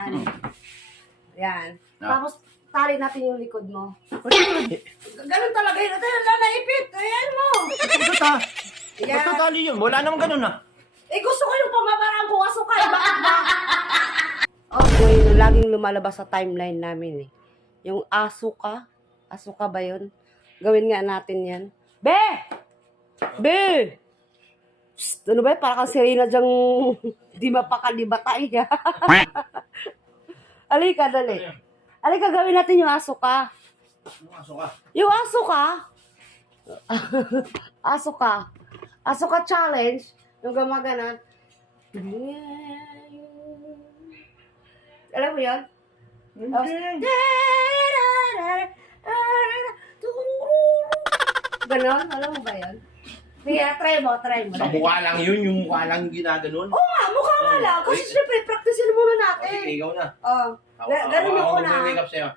Yan. Yan. Tapos, tali natin yung likod mo. Ganun talaga yun. Ito, naipit. Ayan mo. Ito ta. Yan. Ito tali yun. Wala naman ganun ah. Eh, gusto ko yung pamamaraan ko. Aso ka. Bakit ba? Okay, laging lumalabas sa timeline namin eh. Yung aso ka. Aso ka ba yun? Gawin nga natin yan. Be! Be! Psst, ano ba? Para kang Serena dyang di mapakalibatay. Alika, dali. Alika, gawin natin yung aso ka. Yung aso ka. Yung aso ka? Aso ka. Aso ka challenge. Yung gumagana. Alam mo yun? Ganon? Alam mo ba yun? Sige, try mo. Sa mukha lang yun. Yung mukha lang ginaganon. Oo nga, mukha nga lang. Kasi syempre, practicein muna natin. Okay, ikaw na. Oh, ganun yung Ako una. mag-make up sa'yo.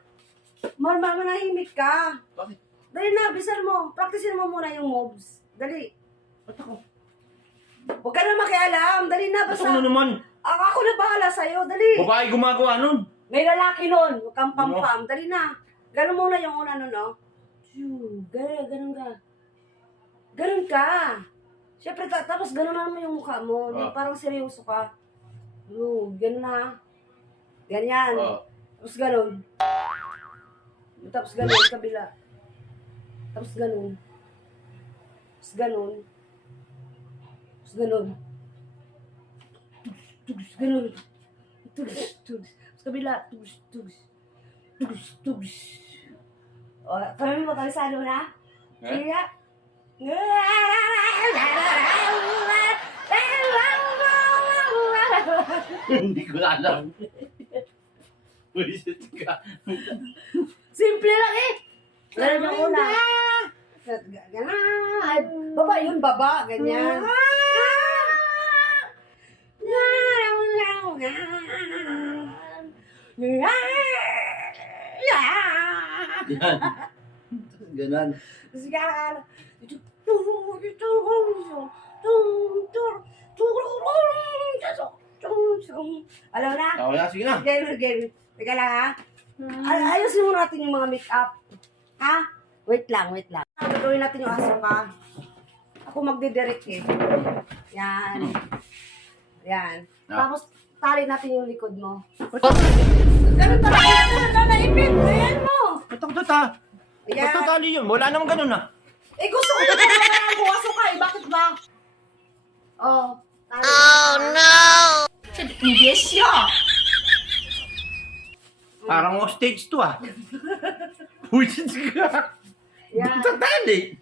Manahimik ka. Bakit? Dali na, bisan mo. Practicein mo muna yung moves. Dali. Ba't ako? Huwag ka na makialam. Dali na, Ba't basta. ako na naman? Ako na bahala sa'yo. Dali. Babae gumagawa nun. May lalaki nun. Huwag kang pam-pam. Dali na. Ganun muna yung una nun, no? Ganun ka. Ganun ka. Siyempre, tapos ganun na naman yung mukha mo. Parang seryoso ka. Ganun na. Ganyan. Tapos ganun. Tapos ganun, kabila. Tapos ganun. Tapos ganun. Tapos ganun. Tugs, ganun. Tugs. Tapos kabila. Tugs. O, kami mo kalisado na? Sige nga. Hindi ko alam. Buisit ka. Simple lang eh. Ganun yung una. Ganun. Baba yun, baba. Ganyan. Yan. Ganon. Alam mo na? Ako na, sige na. Game. Teka lang ha. Ayusin mo natin yung mga make-up. Ha? Wait lang. Gagawin natin yung aso ka. Ako magdidirect eh. Yan. Tapos, tali natin yung likod mo. Ganun talaga. Naipit. Ayan mo. Ito ta. Yan. Ito tali yun. Wala naman ganun ah. Eh, gusto ko yung pamamaraan ko. Aso ka eh. Bakit ba? Oh. Oh no! Hindi siya. Parang stage 2 ah. Buisit ka. Yan. Sa tali.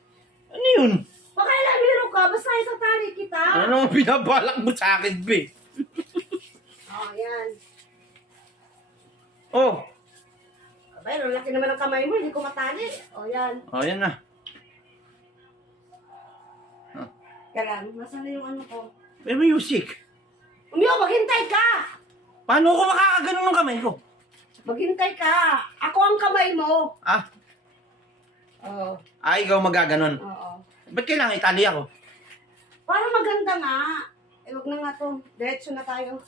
Ano yun? Pakailaniro ka. Basta itatali kita. Ano naman binabalak mo sa akin, be? Oh, yan. Oh. Abay, ang laki naman ng kamay mo. Hindi ko matali. Oh, yan. Oh, yan na. Kaya lang, nasaan na yung ano ko? May music. Umiyo, maghintay ka! Paano ko makakaganon ng kamay ko? Maghintay ka! Ako ang kamay mo! Ah, Oo. ikaw magaganon. Oo. Ba't kailangan itali ako? Para maganda nga. Eh, wag na nga to. Diretso na tayo.